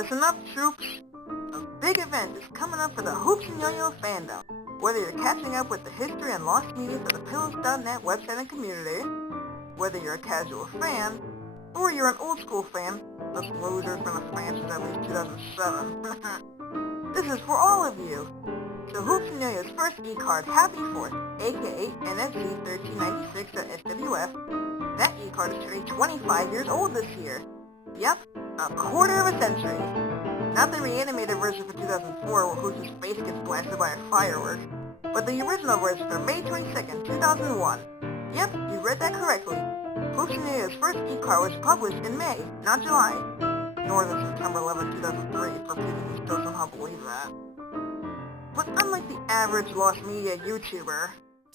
Listen up, troops. A big event is coming up for the Hoops and Yo-Yo fandom. Whether you're catching up with the history and lost media of the Pillows.net website and community, whether you're a casual fan, or you're an old school fan, a loser from the franchise at least 2007. This is for all of you. So Hoops and Yo-Yo's first e-card, Happy 4th, aka NFC 1396.SWF, that e-card is turning 25 years old this year. Yep, a quarter of a century. Not the reanimated version from 2004 where Hoops' face gets blasted by a firework, but the original version from May 22nd, 2001. Yep, you read that correctly. Hoops and Yo-Yo's first e-card was published in May, not July, nor than September 11, 2003, for people who still somehow believe that. But unlike the average lost media YouTuber,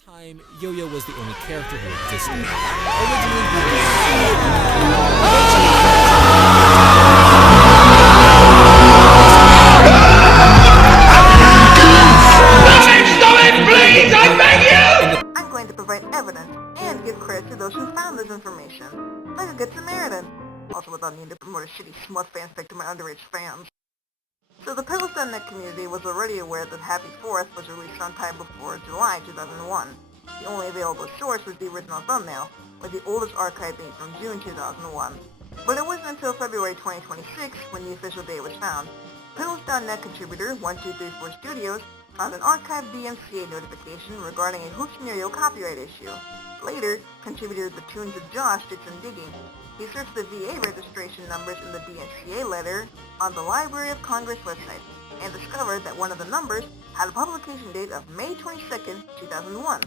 time, Yo-Yo was the only character who existed. I'm going to provide evidence and give credit to those who found this information, like a good Samaritan, also without needing to promote a shitty smut fanfic to my underage fans. So the Pillows.net community was already aware that Happy 4th was released sometime before July 2001. The only available source was the original thumbnail, with the oldest archive being from June 2001. But it wasn't until February 2026 when the official date was found. Pillows.net contributor 1234 Studios found an archived DMCA notification regarding a Hoops and Yo-Yo copyright issue. Later, contributor The Tunes of Josh did some digging. He searched the VA registration numbers in the DMCA letter on the Library of Congress website and discovered that one of the numbers had a publication date of May 22nd, 2001.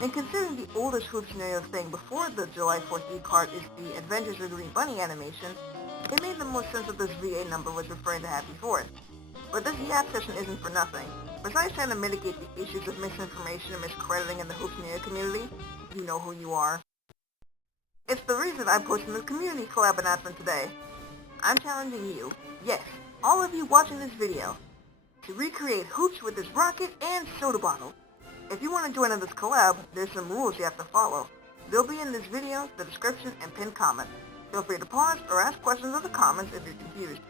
And considering the oldest Hoops and Yo-Yo thing before the July 4th e-card is the Adventures of the Green Bunny animation, it made the most sense that this VA number was referring to Happy 4th. But this YAP session isn't for nothing. Besides trying to mitigate the issues of misinformation and miscrediting in the Hoops and Yo-Yo community, you know who you are. It's the reason I'm posting this community collab announcement today. I'm challenging you, yes, all of you watching this video, to recreate Hoops with this rocket and soda bottle. If you want to join in this collab, there's some rules you have to follow. They'll be in this video, the description, and pinned comment. Feel free to pause or ask questions in the comments if you're confused.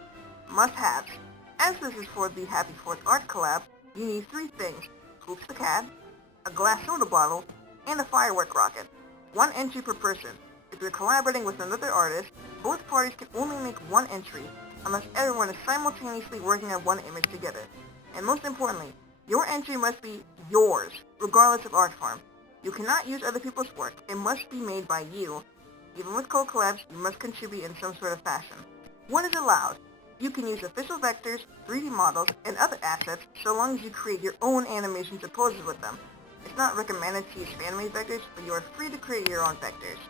Must-haves. As this is for the Happy 4th art collab, you need 3 things: Hoops the cat, a glass soda bottle, and a firework rocket. 1 entry per person. If you're collaborating with another artist, both parties can only make 1 entry, unless everyone is simultaneously working on 1 image together. And most importantly, your entry must be yours, regardless of art form. You cannot use other people's work. It must be made by you. Even with co-collabs, you must contribute in some sort of fashion. 1 is allowed. You can use official vectors, 3D models, and other assets so long as you create your own animations and poses with them. It's not recommended to use fan-made vectors, but you are free to create your own vectors.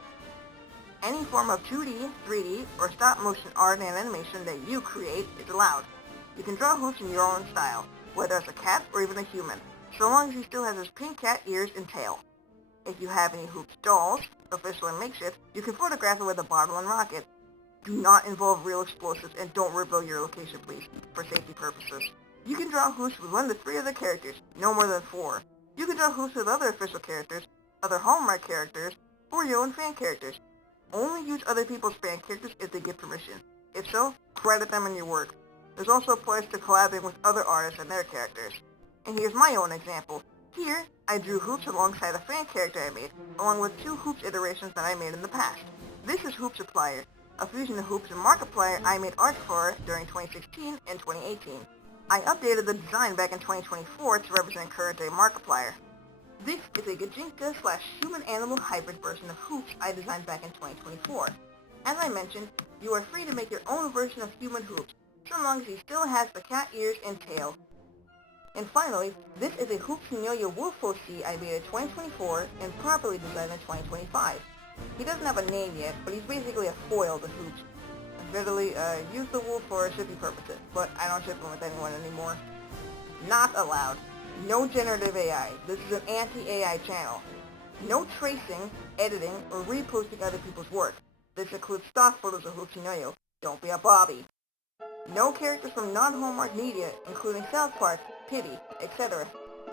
Any form of 2D, 3D, or stop-motion art and animation that you create is allowed. You can draw Hoops in your own style, whether it's a cat or even a human, so long as he still has his pink cat ears and tail. If you have any Hoops dolls, official and makeshift, you can photograph it with a bottle and rocket. Do not involve real explosives and don't reveal your location, please, for safety purposes. You can draw Hoops with 1 to 3 other characters, no more than 4. You can draw Hoops with other official characters, other Hallmark characters, or your own fan characters. Only use other people's fan characters if they give permission. If so, credit them in your work. This also applies to collaborating with other artists and their characters. And here's my own example. Here, I drew Hoops alongside a fan character I made, along with 2 Hoops iterations that I made in the past. This is Hoops Supplier, a fusion of Hoops and Markiplier I made art for during 2016 and 2018. I updated the design back in 2024 to represent current-day Markiplier. This is a Gajinka/human-animal hybrid version of Hoops I designed back in 2024. As I mentioned, you are free to make your own version of human Hoops, so long as he still has the cat ears and tail. And finally, this is a Hoops and Yo-Yo Wolf OC I made in 2024 and properly designed in 2025. He doesn't have a name yet, but he's basically a foil to Hoops. Admittedly, use the wolf for shipping purposes, but I don't ship him with anyone anymore. Not allowed. No generative AI. This is an anti-AI channel. No tracing, editing, or reposting other people's work. This includes stock photos of Hoops and Yo-Yo. Don't be a Bobby. No characters from non-Hallmark media, including South Park, Pity, etc.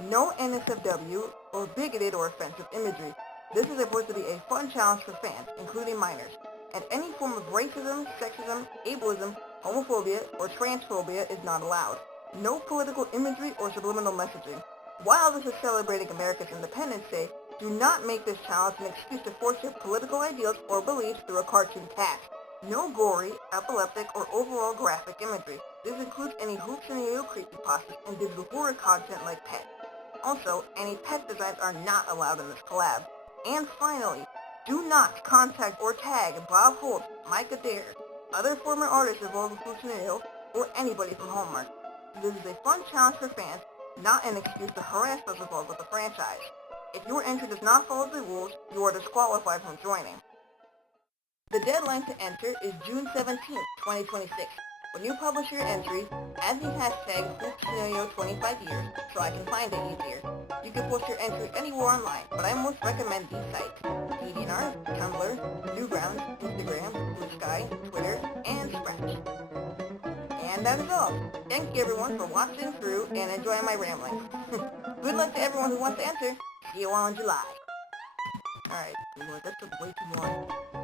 No NSFW or bigoted or offensive imagery. This is supposed to be a fun challenge for fans, including minors, and any form of racism, sexism, ableism, Homophobia or transphobia is not allowed. No political imagery or subliminal messaging. While this is celebrating America's Independence Day, do not make this challenge an excuse to force your political ideals or beliefs through a cartoon cat. No gory, epileptic, or overall graphic imagery. This includes any hoops and yo-yo creepypastas and digital horror content like pets. Also, any pet designs are not allowed in this collab. And finally, do not contact or tag Bob Holt, Mike Adair, other former artists involved with hoops and yo-yo, or anybody from Hallmark. This is a fun challenge for fans, not an excuse to harass those involved with the franchise. If your entry does not follow the rules, you are disqualified from joining. The deadline to enter is June 17, 2026. When you publish your entry, add the hashtag hoops&yoyo25 years so I can find it easier. You can post your entry anywhere online, but I most recommend these sites: DeviantArt, Tumblr, Newgrounds, Instagram, Blue Sky, Twitter, and Scratch. And that is all. Thank you everyone for watching through and enjoying my ramblings. Good luck to everyone who wants to enter. See you all in July. Alright, that's way too long.